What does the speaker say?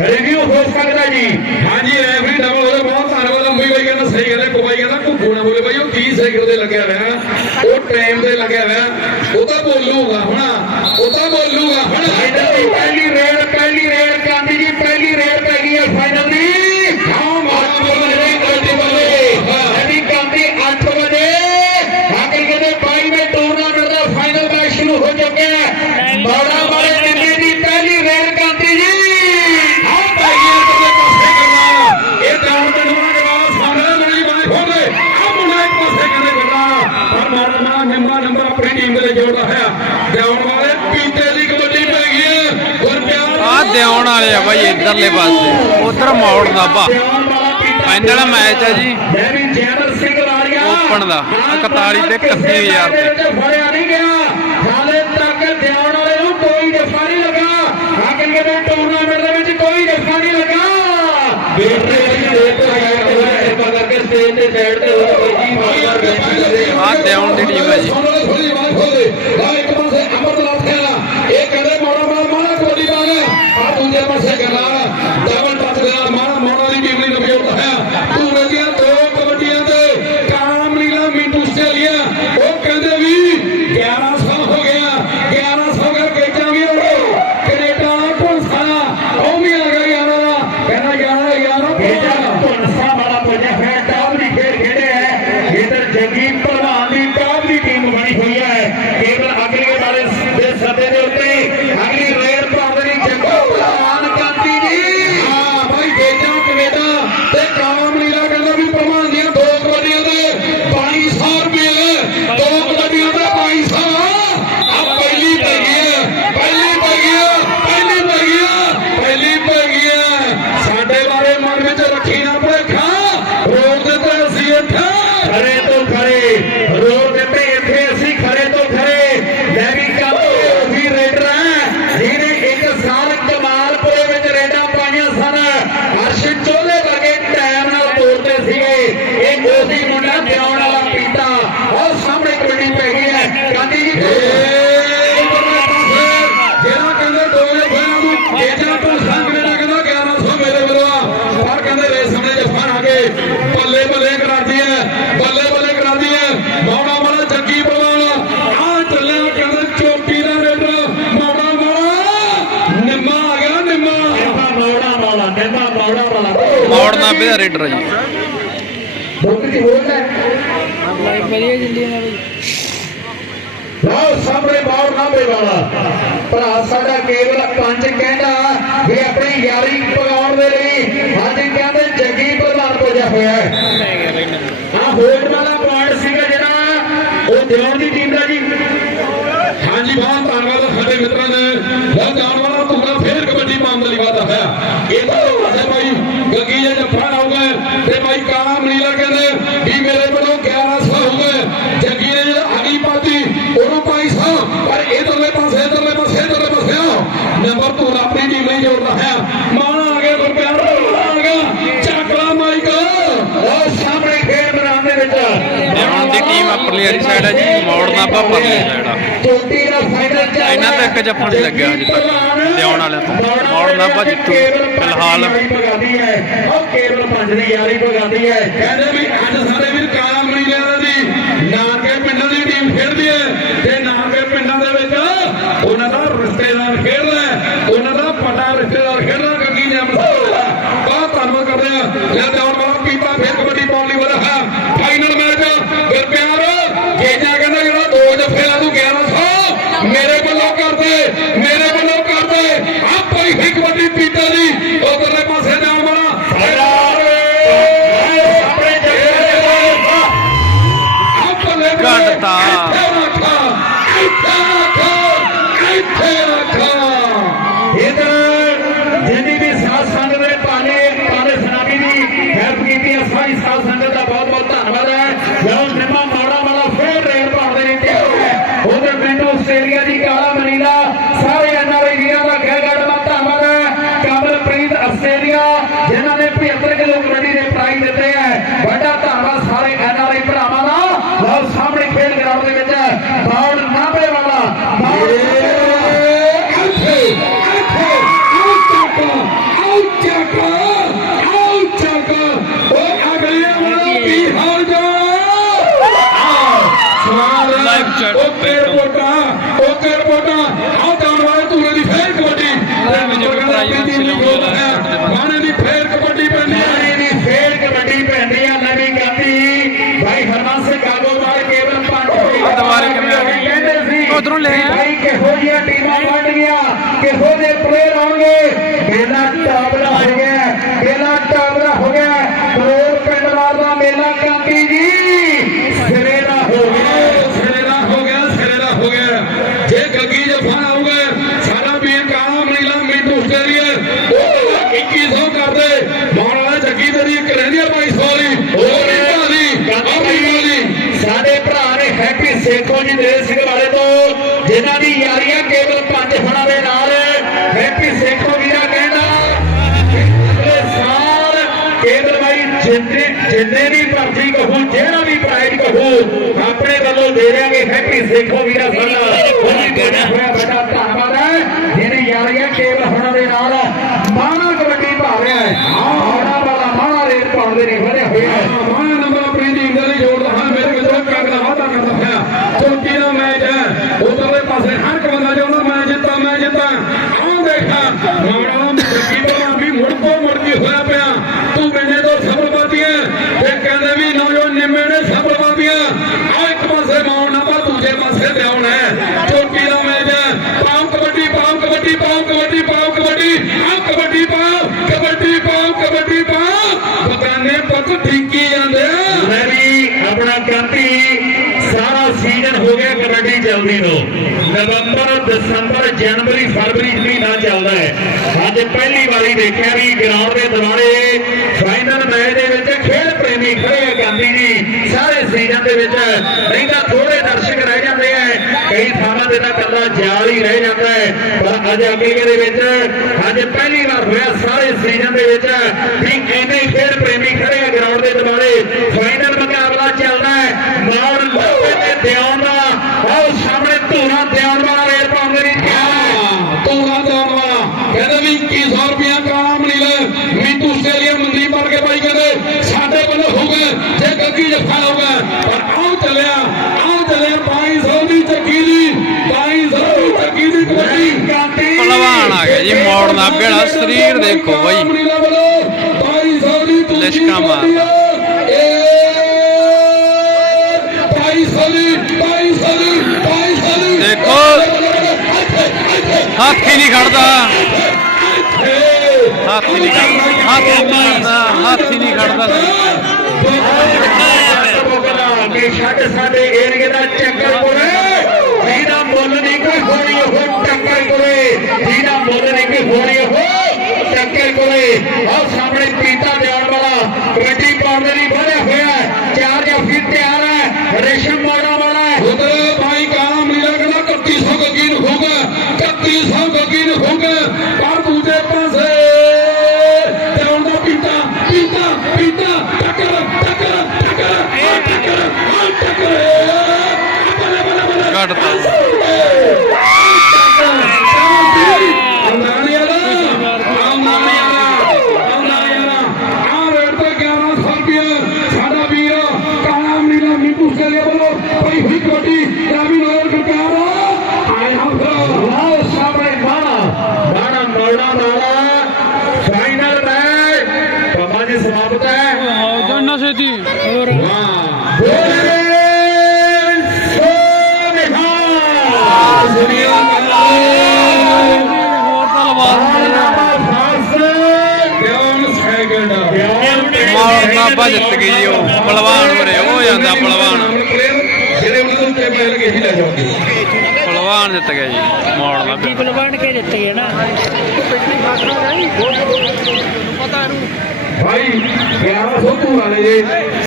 Review ਹੋ ਸਕਦਾ ਜੀ। ਹਾਂਜੀ ਰੈਫਰੀ ਡਬਲ ਹੋ ਬਹੁਤ ਧੰਨਵਾਦ। ਅੰਬੀ ਬਾਈ ਕਹਿੰਦਾ, ਸਹੀ ਕਹਿੰਦਾ ਕੋਬਾਈ ਕਹਿੰਦਾ, ਘੁੱਗੂ ਨਾ ਬੋਲੇ ਬਾਈ, ਉਹ 30 ਸੈਕਿੰਡ ਤੇ ਲੱਗਿਆ ਹੋਇਆ। ਉਹ ਟਾਈਮ ਤੇ ਲੱਗਿਆ ਹੋਇਆ। ਉਹ ਤਾਂ ਬੋਲੂਗਾ, ਹੁਣਾ ਗੁਰਪਿਆਰ ਆ ਦਿਉਣ ਵਾਲੇ ਆ ਬਾਈ ਇਧਰਲੇ ਪਾਸੇ। ਉਧਰ ਮੌੜ ਬਾ ਫਾਈਨਲ ਮੈਚ ਹੈ ਜੀ। ਓਪਨ ਦਾ, 41 ਤੇ 31,000 ਤੇ। ਫੜਿਆ ਨਹੀਂ ਗਿਆ ਹਾਲੇ ਤੱਕ ਦਿਆਉਣ ਵਾਲੇ ਨੂੰ ਕੋਈ ਜਫਾ ਨਹੀਂ ਲੱਗਾ ਆਖਿਰ ਕਹਿੰਦੇ ਟੂਰਨਾਮੈਂਟ ਦੇ ਵਿੱਚ ਕੋਈ ਜਫਾ ਨਹੀਂ ਲੱਗਾ ਬੇਟੇ ਦੀ ਰੇਟ ਲਗਾਇਆ ਤੇ ਕਿਰਪਾ ਕਰਕੇ ਸਟੇਜ ਤੇ ਸਾਈਡ ਤੇ ਹੋ ਜਾਓ ਜੀ। ਵਾਰ-ਵਾਰ ਬੇਨਤੀ ਕਰਦੇ ਆ ਦਿਉਣ ਦੀ ਟੀਮ ਹੈ ਜੀ। ਇੱਥੇ ਤੋਂ ਖਰੇ, ਰੋਡ ਤੇ ਇੱਥੇ ਅਸੀਂ ਖਰੇ ਤੋਂ ਖਰੇ। ਲੈ ਵੀ ਕਾਪੇ ਉਹੀ ਰੇਡਰ। ਹੈ ਜਿਹਨੇ ਇੱਕ ਸਾਲ ਕਮਾਲਪੁਰੇ ਵਿੱਚ ਰੇਡਾਂ ਪਾਈਆਂ ਸਨ। ਹਰਸ਼ ਚੋਲੇ ਵਰਗੇ ਟਾਈਮ ਨਾਲ ਤੋੜਦੇ ਸੀਗੇ। ਇਹ ਉਹੀ ਮੁੰਡਾ ਦਿਆਉਣ ਵਾਲਾ ਪੀਤਾ। ਉਹ ਸਾਹਮਣੇ ਕਬੱਡੀ ਪੈ ਗਈ ਹੈ। ਗਾਂਧੀ ਜੀ ਵਾਲਾ ਮੌੜ ਨਾ ਦਾ ਰੇਡਰ ਜੀ ਦੁੱਧ ਦੀ ਹੋਲ ਹੈ ਵਧੀਆ ਜਿੰਦੀ ਨਾ ਬਈ ਲਓ ਸਾਹਮਣੇ ਵਾਲਾ। ਭਰਾ ਸਾਡਾ ਕੇਵਲ ਪੰਜ ਕਹਿੰਦਾ ਵੀ ਆਪਣੀ ਯਾਰੀ ਪਗਾਉਣ ਦੇ ਲਈ ਅੱਜ ਕਹਿੰਦੇ ਜੱਗੀ ਪ੍ਰਧਾਨ ਪੁੱਜਿਆ ਹੋਇਆ ਹੈ। ਹਾਂ ਹੋਲਡ ਵਾਲਾ ਪੁਆਇੰਟ ਸੀਗਾ ਜਿਹੜਾ ਉਹ ਦਿਉਣ ਦੀ ਟੀਮ ਦਾ ਜੀ ਹਾਂਜੀ ਬਹੁਤ ਧੰਨਵਾਦ ਸਾਡੇ ਮਿੱਤਰਾਂ ਨੇ ਬਹੁਤ ਜਾਣ ਵਾਲਾ ਤੁਮਰਾ ਫੇਰ ਕਬੱਡੀ ਪਾਉਣ ਲਈ ਵਾਦਾ ਹੋਇਆ ਇਹ ਤਾਂ ਵਾਦਾ ਭਾਈ ਗੱਗੀ ਜੇ ਜੱਫਾ ਆਊਗਾ ਤੇ ਦੀ ਵਾਲੀ ਸਾਈਡ ਹੈ ਜੀ, ਮੌੜ ਨਾ ਪਰਲੀ ਸਾਈਡ ਆ। ਇਹਨਾਂ ਦਾ ਇੱਕ ਜੱਫਾ ਨਹੀਂ ਲੱਗਿਆ ਹਜੇ ਤੱਕ ਦਿਉਣ ਵਾਲਿਆਂ ਤੋਂ। ਮੌੜ ਨਾ ਜਿੱਤੂ, ਫਿਲਹਾਲ। ਉਹ ਕੇਵਲ ਪੰਜ ਦੀ ਯਾਰੀ ਭਗਾਦੀ ਹੈ। ਕਹਿੰਦੇ ਵੀ ਅੱਜ ਸਾਡੇ ਵੀਰ ਕਾਮ ਨਹੀਂ ਇਧਰ ਜਿੰਨੀ ਵੀ ਸਾਧ ਸੰਗਤ ਦੇ ਪਾਲੇ ਪਾਲੇ ਸਨਾਮੀ ਦੀ ਹੈਲਪ ਕੀਤੀ ਹੈ ਸਾਰੀ ਸਾਧ ਸੰਗਤ ਦਾ ਬਹੁਤ ਬਹੁਤ ਧੰਨਵਾਦ ਹੈ। ਜਦੋਂ ਨਿਮਾ ਮੌੜਾ ਵਾਲਾ ਫੇਰ ਰੇਲ ਭਾਰਤ ਦੇ ਤੇ ਹੈ ਪਿੰਡ ਆਸਟ੍ਰੇਲੀਆ ਦੀ ਕਾਲਾ ਮਨੀਲਾ, ਸਾਰੇ ਐਨਆਰਆਈ ਵੀਰਾਂ ਦਾ ਗਹਿ ਗੜਮਾ ਧੰਨਵਾਦ ਹੈ। ਕਮਲਪ੍ਰੀਤ ਆਸਟ੍ਰੇਲੀਆ, ਜਿਨ੍ਹਾਂ ਨੇ 75 ਕਿਲੋ ਕਬੱਡੀ ਦੇ ਪ੍ਰਾਈਜ਼ ਦਿੱਤੇ ਹੈ। ਵੱਡਾ ਉਹ ਪੇੜ ਪੋਟਾ ਉਹ ਪੇੜ ਪੋਟਾ ਆਹ ਦਾਣ ਵਾਲੇ ਧੂਰੇ ਦੀ ਫੇਰ ਕਬੱਡੀ। ਵਾਣੇ ਦੀ ਫੇਰ ਕਬੱਡੀ ਪੈਂਦੀ ਵਾਣੇ ਦੀ ਫੇਰ ਕਬੱਡੀ ਪੈਂਦੀ ਆ ਨਵੀਂ ਕਾਪੀ। ਭਾਈ ਹਰਮਨ ਸਿੰਘ ਕਾਗੋਵਾਲ ਕੇਵਲ ਪਾਂਡੇ ਦੁਬਾਰੇ ਕਿਵੇਂ ਆ ਗਈ ਕਹਿੰਦੇ ਸੀ ਉਧਰੋਂ ਲੈ ਆ ਭਾਈ ਕਿਹੋ ਜਿਹੀਆਂ ਟੀਮਾਂ ਬਣ ਗਿਆ ਕਿਹੋ ਜਿਹੇ ਪਲੇਅਰ ਆਉਣਗੇ? ਬੇਲਾ ਟਾਪ ਦਾ ਜਿਨ੍ਹਾਂ ਦੀ ਯਾਰੀਆਂ ਕੇਵਲ ਪੰਜ ਫਣਾ ਦੇ ਨਾਲ ਹੈਪੀ ਸੇਖੋ ਵੀਰਾ ਕਹਿੰਦਾ ਅਗਲੇ ਸਾਲ ਕੇਵਲ ਬਾਈ ਜਿੰਨੇ ਜਿੰਨੇ ਵੀ ਭਰਤੀ ਕਹੋ, ਜਿਹੜਾ ਵੀ ਪ੍ਰਾਈਜ਼ ਕਹੋ, ਆਪਣੇ ਵੱਲੋਂ ਦੇ ਦਿਆਂਗੇ ਹੈਪੀ ਸੇਖੋ ਵੀਰਾ ਸਾਡਾ। ਉਹਦੀ ਬਣਿਆ ਹੋਇਆ ਬੜਾ ਧੰਨਵਾਦ ਹੈ, ਜਿਹਨੇ ਯਾਰੀਆਂ ਕੇਵਲ ਫਣਾ ਦੇ ਨਾਲ ਮਾਣਾ ਕਬੱਡੀ ਪਾ ਰਿਹਾ ਹੈ ਆਉਣਾ ਵਾਲਾ ਮਾਣਾ ਰੇਟ ਪਾਉਂਦੇ ਨੇ ਵਧਿਆ ਹੋਇਆ ਹੈ ਮਾਂ ਨੰਬਰ ਆਪਣੀ ਟੀਮ ਦੇ ਲਈ ਜੋੜਦਾ ਹਾਂ ਮੇਰੇ ਮਿੱਤਰੋ ਕਾਗਲਾ ਵਾਦਾ ਕਰਦਾ ਪਿਆ ਚੋਟੀ ਦਾ ਮੈਚ ਹੈ ਉਧਰਲੇ ਪਾਸੇ ਹਰ ਇੱਕ ਬੰਦਾ ਚਾਹੁੰਦਾ ਮੈਂ ਜਿੱਤਾਂ ਮੈਂ ਜਿੱਤਾਂ ਆਹ ਦੇਖਾ ਮਾੜਾ ਕੀ ਬਣਾ ਵੀ ਮੁੜ ਕੋ ਮੁੜ ਕੇ ਹੋਇਆ ਪਿਆ ਤੂੰ ਮੈਨੇ ਤੋਂ ਸਬਰ ਬਾਤੀਆਂ ਤੇ ਕਹਿੰਦੇ ਵੀ ਨੌਜਵਾਨ ਨਿੰਮੇ ਨੇ ਸਬਰ ਬਾਤੀਆਂ ਆ ਇੱਕ ਪਾਸੇ ਮਾਉਣ ਨਾ ਪਾ ਦੂਜੇ ਪਾਸੇ ਲਿਆਉਣਾ ਹੈ ਚੋਟੀ ਦਾ ਮੈਚ ਹੈ ਪਾਉ ਕਬੱਡੀ ਪਾਉ ਕਬੱਡੀ ਪਾਉ ਕਬੱਡੀ ਪਾਉ ਕਬੱਡੀ ਆ ਕਬੱਡੀ ਪਾਉ ਕਬੱਡੀ ਪਾਉ ਕਬੱਡੀ ਪਾਉ ਬਗਾਨੇ ਪੁੱਤ ਠੀਕੀ ਜਾਂਦੇ ਆ ਮੈਂ ਵੀ ਆਪਣਾ ਕਾਂਤੀ ਸਾਰਾ ਸੀਜ਼ਨ ਹੋ ਗਿਆ ਕਬੱਡੀ ਚੱਲਦੀ ਨੂੰ। ਨਵੰਬਰ, ਦਸੰਬਰ, ਜਨਵਰੀ, ਫਰਵਰੀ ਮਹੀਨਾ ਚੱਲਦਾ ਹੈ। ਅੱਜ ਪਹਿਲੀ ਵਾਰੀ ਦੇਖਿਆ ਵੀ ਗਰਾਊਂਡ ਦੇ ਦੁਆਲੇ ਫਾਈਨਲ ਮੈਚ ਦੇ ਵਿੱਚ ਖੇਡ ਪ੍ਰੇਮੀ ਖੜੇ ਗਾਂਧੀ ਜੀ। ਸਾਰੇ ਸੀਜ਼ਨ ਦੇ ਵਿੱਚ ਨਹੀਂ ਤਾਂ ਥੋੜੇ ਦਰਸ਼ਕ ਰਹਿ ਜਾਂਦੇ ਆ। ਕਈ ਥਾਵਾਂ ਤੇ ਤਾਂ ਕੱਲਾ ਜਾਲ ਹੀ ਰਹਿ ਜਾਂਦਾ ਹੈ। ਪਰ ਅੱਜ ਅਗਲੀਏ ਦੇ ਵਿੱਚ, ਅੱਜ ਪਹਿਲੀ ਵਾਰ ਹੋਇਆ ਸਾਰੇ ਸੀਜ਼ਨ ਦੇ ਵਿੱਚ ਵੀ ਇੰਨੇ ਖੇਡ ਪ੍ਰੇਮੀ ਖੜੇ ਆ ਗਰਾਊਂਡ ਦੇ ਦੁਆਲੇ ਫਾਈਨਲ ਮੁਕਾਬਲਾ ਚੱਲਦਾ ਹੈ ਮੌੜ ਲੋਹੇ ਤੇ ਦਿਆਉਣ ਦਾ ਆਹ ਸਾਹਮਣੇ ਧੂਣਾ ਦਿਆਉਣ ਵਾਲਾ ਰੇਲ ਪਾਉਂਦੇ ਨੇ ਤੂੰ ਨਾ ਦੋਣ ਵਾਲਾ ਕਹਿੰਦੇ ਵੀ 2100 ਰੁਪਿਆ ਕਾਮ ਨਹੀਂ ਲੈ ਮੀਟੂ ਆਸਟ੍ਰੇਲੀਆ ਮੰਦੀ ਪੜ ਕੇ ਬਾਈ ਕਹਿੰਦੇ ਸਾਡੇ ਵੱਲੋਂ ਹੋਊਗਾ ਜੇ ਗੱਗੀ ਜਫਾ ਹੋਊਗਾ ਪਰ ਆਉ ਚੱਲਿਆ ਆਉ ਚੱਲਿਆ 2200 ਦੀ ਚੱਕੀ ਦੀ 2200 ਦੀ ਚੱਕੀ ਦੀ ਕਬੱਡੀ ਕਾਂਤੀ ਪਹਿਲਵਾਨ ਆ ਗਿਆ ਜੀ ਮੋੜਨਾ ਬੇੜਾ ਸਰੀਰ ਦੇਖੋ ਬਈ 2200 ਦੀ ਦੂਜੀ ਲਿਸ਼ਕਾਂ ਮਾਰਦਾ। ਕਬੱਡੀ ਆ। ਇਹ 2200 ਦੀ 2200 ਦੀ 2200 ਦੀ ਦੇਖੋ। ਹੱਥ ਹੀ ਨਹੀਂ ਖੜਦਾ ਹੱਥ ਹੀ ਨਹੀਂ ਖੜਦਾ ਹੱਥ ਹੀ ਨਹੀਂ ਖੜਦਾ ਹੱਥ ਹੀ ਨਹੀਂ ਖੜਦਾ ਕਿ ਛੱਡ ਸਾਡੇ ਏਰੀਏ ਦਾ ਚੱਕਰ ਕੋਲੇ ਜਿਹਦਾ ਮੁੱਲ ਨਹੀਂ ਕੋਈ ਹੋਣੀ ਉਹ ਟੱਕਰ ਕੋਲੇ ਜਿਹਦਾ ਮੁੱਲ ਨਹੀਂ ਕੋਈ ਹੋਣੀ ਉਹ ਕੋਲੇ। ਆਹ ਸਾਹਮਣੇ ਪੀਤਾ ਜਾਣ ਵਾਲਾ ਕਮੇਟੀ ਮੋੜਾ ਵਾਲਾ ਫਾਈਨਲ ਮੈਚ ਬਾਬਾ ਜੀ ਸਮਾਪਤ ਹੈ। ਜੰਨਾ ਸੇਤੀ ਹੋਰ। ਵਾਹ ਬੋਲੇ ਨਾਭਾ ਜਿੱਤ ਗਈ ਜੀ ਉਹ। ਪਹਿਲਵਾਨ ਮਰੇ ਉਹ ਜਾਂਦਾ ਪਹਿਲਵਾਨ ਜਿਹੜੇ ਉਹਨਾਂ ਦੇ ਉੱਤੇ ਪੈਰ ਕੇ ਹੀ ਲੈ ਜਾਓਗੇ ਪਹਿਲਵਾਨ ਜਿੱਤ ਗਿਆ ਜੀ ਮੋੜ ਦਾ ਬਣ ਕੇ ਦਿੱਤੇ ਹੈ ਨਾ। ਭਾਈ 1100 ਤੂੰ ਵਾਲੇ ਜੇ।